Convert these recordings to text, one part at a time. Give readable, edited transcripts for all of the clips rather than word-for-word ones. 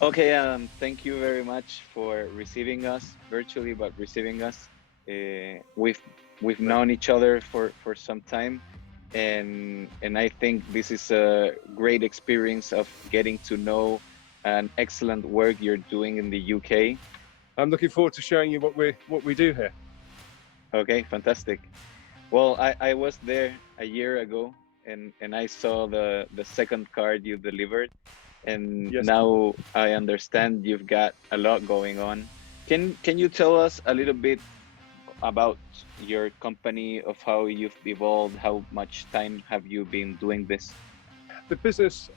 Okay, thank you very much for receiving us virtually, but receiving us. We've Right. known each other for some time, and I think this is a great experience of getting to know an excellent work you're doing in the UK. I'm looking forward to showing you what we do here. Okay, fantastic. Well, I was there a year ago, and I saw the second card you delivered, and Yes. now I understand you've got a lot going on. Can you tell us a little bit about your company, of how you've evolved, how much time have you been doing this? The business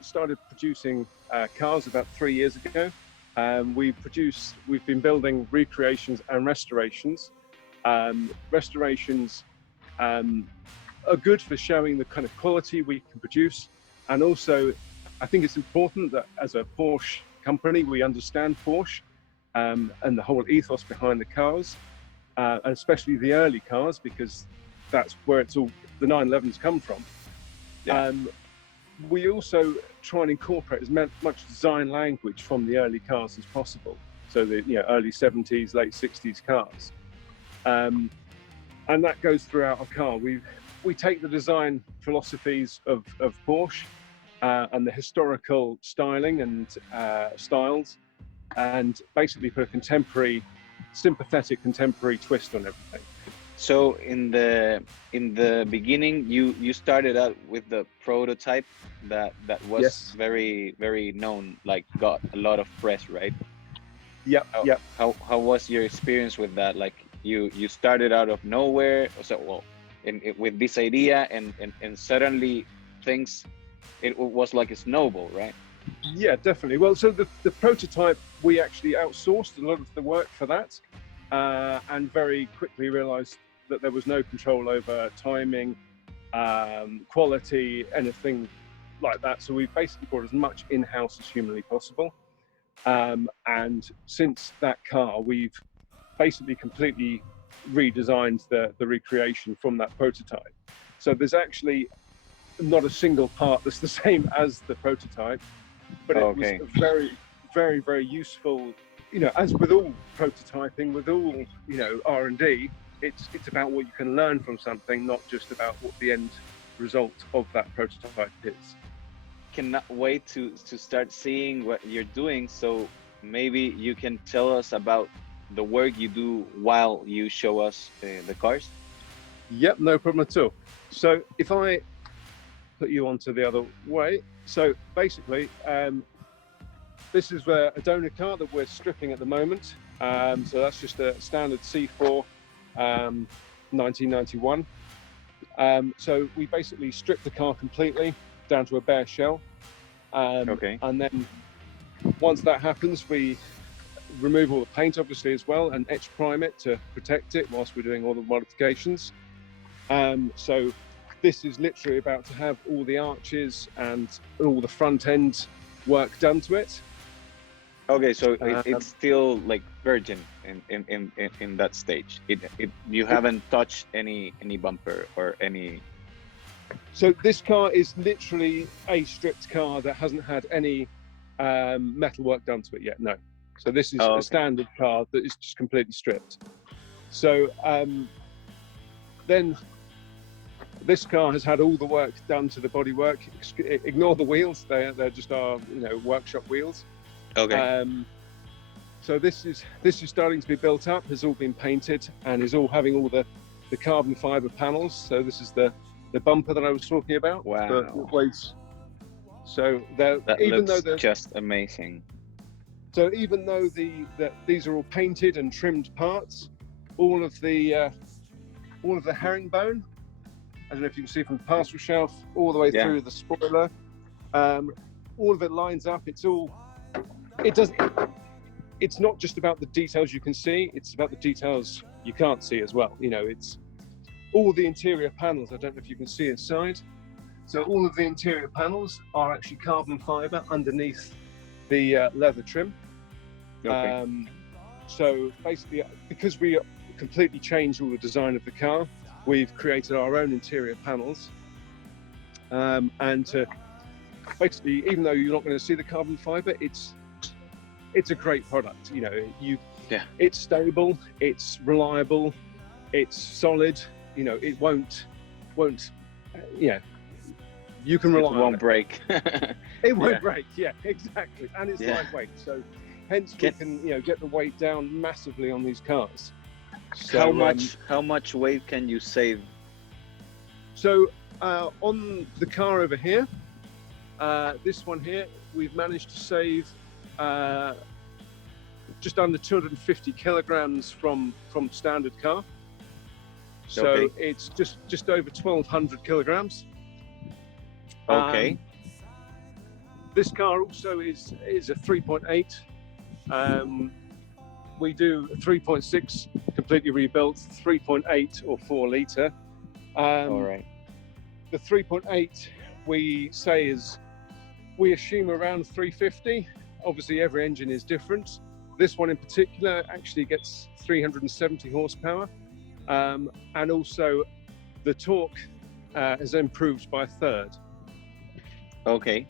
started producing cars about 3 years ago. We've been building recreations and restorations. Restorations are good for showing the kind of quality we can produce, and also I think it's important that as a Porsche company we understand Porsche and the whole ethos behind the cars, and especially the early cars, because that's where the 911s come from. Yeah. We also try and incorporate as much design language from the early cars as possible. So the early 70s, late 60s cars, and that goes throughout our car. We take the design philosophies of Porsche and the historical styling and styles, and basically put a sympathetic contemporary twist on everything. So in the beginning, you started out with the prototype that was Yes. very known, like got a lot of press, right? Yep. How Yep. how was your experience with that? Like you started out of nowhere, so well, with this idea, and suddenly things, it was like a snowball, right? Yeah, definitely. Well, so the prototype, we actually outsourced a lot of the work for that, and very quickly realized that there was no control over timing, quality, anything like that. So we basically brought as much in-house as humanly possible. And since that car, we've basically completely redesigned the recreation from that prototype. So there's actually not a single part that's the same as the prototype, but it was Okay. a very useful. As with all prototyping, with all R&D, it's about what you can learn from something, not just about what the end result of that prototype is. Cannot wait to start seeing what you're doing. So maybe you can tell us about the work you do while you show us the cars. Yep, no problem at all. So if I put you onto the other way, so basically, this is a donor car that we're stripping at the moment. So that's just a standard C4 1991. So we basically strip the car completely down to a bare shell. Okay. And then once that happens, we remove all the paint, obviously, as well, and etch prime it to protect it whilst we're doing all the modifications. So this is literally about to have all the arches and all the front end work done to it. Okay, so it's Um, still like virgin in that stage. It you haven't touched any bumper or any. so this car is literally a stripped car that hasn't had any metal work done to it yet. No. So this is Oh, a okay. standard car that is just completely stripped. So then this car has had all the work done to the bodywork. Ignore the wheels; they're just our workshop wheels. Okay. So this is starting to be built up. Has all been painted and is all having all the carbon fiber panels. So this is the bumper that I was talking about. The Wow, blades. So they're that even though looks the just amazing. even though these are all painted and trimmed parts, all of the herringbone, I don't know if you can see from the parcel shelf all the way Yeah. through the spoiler, all of it lines up. It does. It's not just about the details you can see; it's about the details you can't see as well. It's all the interior panels. I don't know if you can see inside. So all of the interior panels are actually carbon fiber underneath the leather trim. Okay. So basically, because we completely changed all the design of the car, we've created our own interior panels. And basically, even though you're not going to see the carbon fiber, it's it's a great product. You know, Yeah. it's stable, it's reliable, it's solid. You know, it won't. Yeah, you can It rely on won't it. break. It won't Yeah. break. Yeah, exactly. And it's Yeah. lightweight, so hence we can get the weight down massively on these cars. So, How much weight can you save? So on the car over here, this one here, we've managed to save just under 250 kilograms from standard car. So Okay. it's just over 1,200 kilograms. Okay. This car also is a 3.8. We do 3.6 completely rebuilt, 3.8 or 4 litre. All right. The 3.8 we say we assume around 350. Obviously every engine is different. This one in particular actually gets 370 horsepower. And also the torque has improved by a third. Okay.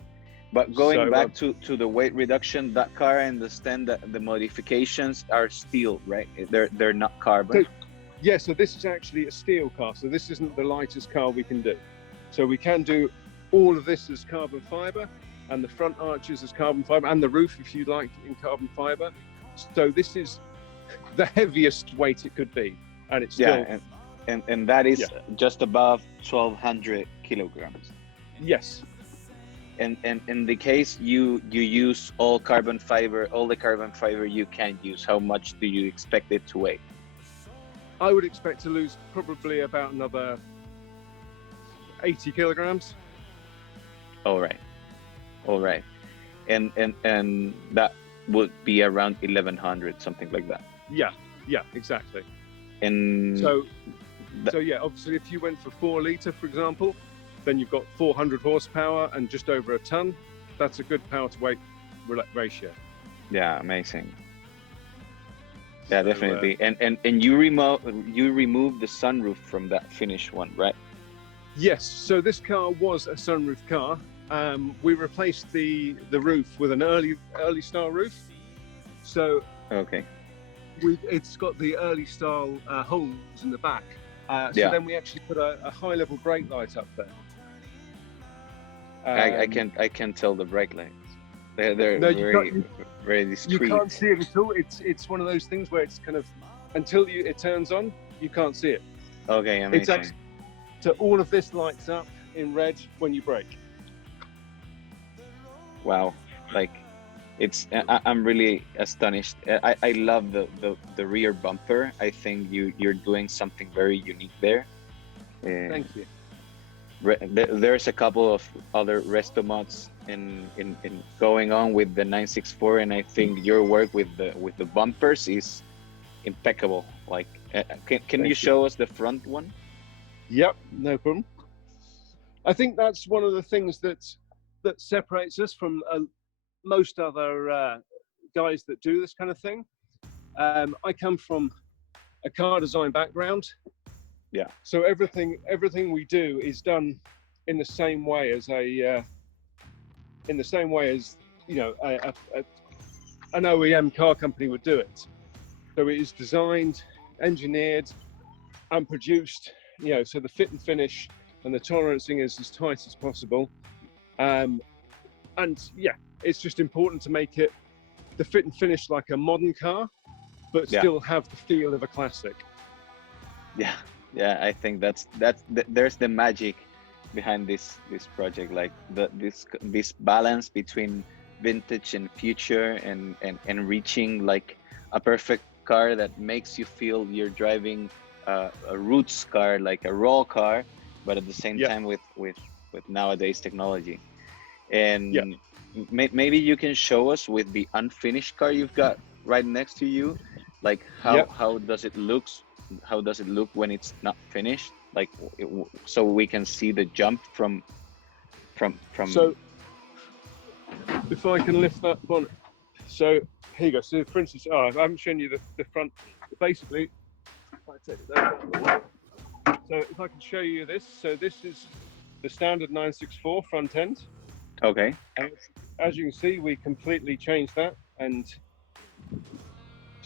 But going So, back to the weight reduction, that car, I understand that the modifications are steel, right? They're not carbon. So this is actually a steel car. So this isn't the lightest car we can do. So we can do all of this as carbon fiber, and the front arches as carbon fiber, and the roof, if you like, in carbon fiber. So this is the heaviest weight it could be, and it's still and that is just above 1,200 kilograms. Yes. And in the case you use all the carbon fiber you can use, how much do you expect it to weigh? I would expect to lose probably about another 80 kilograms. All right. And that would be around 1,100, something like that. Yeah, exactly. And so obviously if you went for 4 litre, for example, then you've got 400 horsepower and just over a ton. That's a good power to weight ratio. Yeah, amazing. Yeah, so, definitely. And you remove the sunroof from that finished one, right? Yes. So this car was a sunroof car. We replaced the roof with an early style roof. So okay. It's got the early style holes in the back. So then we actually put a high level brake light up there. I can tell the brake lights. They're very discreet. You can't see it at all. It's one of those things where it's kind of until it turns on, you can't see it. Okay, amazing. So all of this lights up in red when you brake. Wow, like I'm really astonished. I love the rear bumper. I think you're doing something very unique there. Thank you. There's a couple of other resto-mods in going on with the 964, and I think your work with the bumpers is impeccable. Like, can you show us the front one? Yep, no problem. I think that's one of the things that separates us from most other guys that do this kind of thing. I come from a car design background. Yeah. So everything we do is done in the same way as an OEM car company would do it. So it is designed, engineered, and produced. So the fit and finish and the tolerancing is as tight as possible. It's just important to make it the fit and finish like a modern car, but still have the feel of a classic. Yeah, I think there's the magic behind this project, like this balance between vintage and future, and reaching like a perfect car that makes you feel you're driving a roots car, like a raw car, but at the same time with nowadays technology. And maybe you can show us with the unfinished car you've got right next to you, like how does it look? How does it look when it's not finished? Like, so we can see the jump from. So, if I can lift that bonnet. So here you go. So for instance, I haven't shown you the front. Basically, if I take it there. So if I can show you this. So this is the standard 964 front end. Okay. And as you can see, we completely changed that, and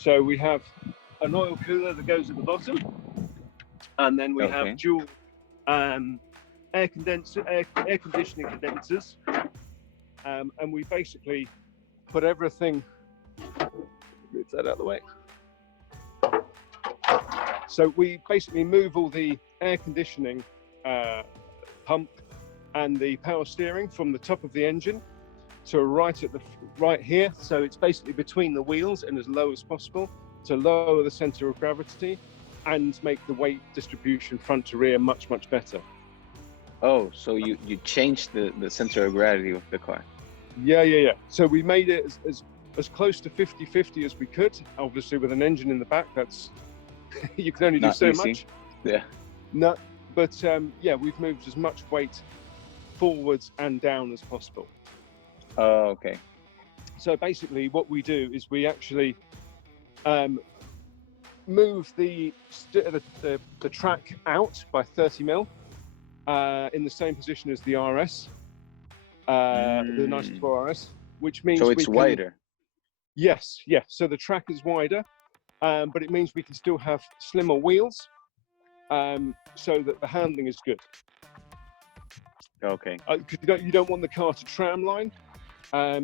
So we have an oil cooler that goes at the bottom, and then we have dual air conditioning condensers, and we basically put everything. Move that out of the way. So we basically move all the air conditioning pump and the power steering from the top of the engine to right here. So it's basically between the wheels and as low as possible to lower the center of gravity and make the weight distribution front to rear much better. Oh, so you changed the center of gravity of the car. Yeah. So we made it as close to 50-50 as we could. Obviously, with an engine in the back, that's you can only do so much. Yeah. No, but yeah, we've moved as much weight forwards and down as possible. Oh, okay. So basically, what we do is we actually move the track out by 30 mil in the same position as the RS, the 94 RS, which means so it's wider. Yes. So the track is wider, but it means we can still have slimmer wheels, so that the handling is good. Okay. Because you don't want the car to tram line.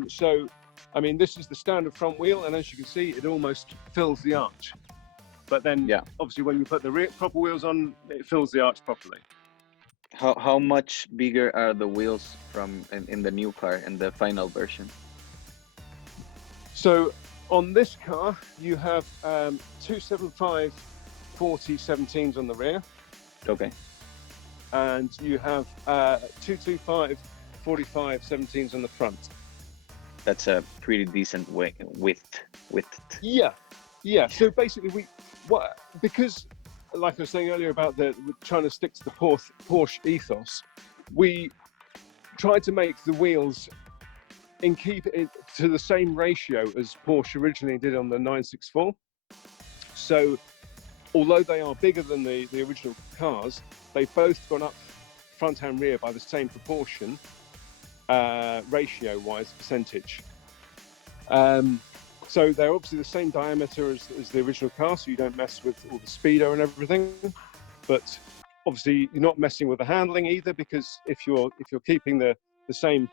So, I mean, this is the standard front wheel, and as you can see, it almost fills the arch. But then, obviously, when you put the proper wheels on, it fills the arch properly. How much bigger are the wheels from in the new car, in the final version? So, on this car, you have 275 40 17s on the rear. Okay. And you have 225 45 17s on the front. That's a pretty decent width. Yeah. So basically, because, like I was saying earlier about trying to stick to the Porsche ethos, we tried to make the wheels keep it to the same ratio as Porsche originally did on the 964. So, although they are bigger than the original cars, they've both gone up front and rear by the same proportion, ratio-wise, percentage. So they're obviously the same diameter as the original car, so you don't mess with all the speedo and everything. But obviously, you're not messing with the handling either, because if you're keeping the same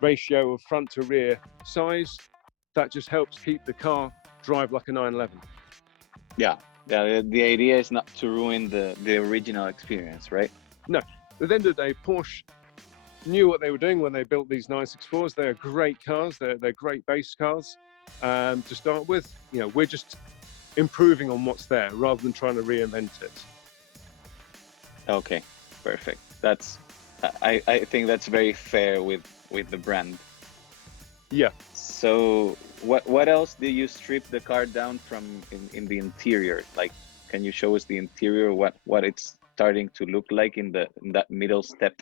ratio of front to rear size, that just helps keep the car drive like a 911. Yeah. The idea is not to ruin the original experience, right? No. At the end of the day, Porsche knew what they were doing when they built these 964s. They're great cars. They're great base cars to start with. You know, we're just improving on what's there rather than trying to reinvent it. Okay, perfect. I think that's very fair with the brand. Yeah. So what else did you strip the car down from in the interior? Like, can you show us the interior, what it's starting to look like in that middle step?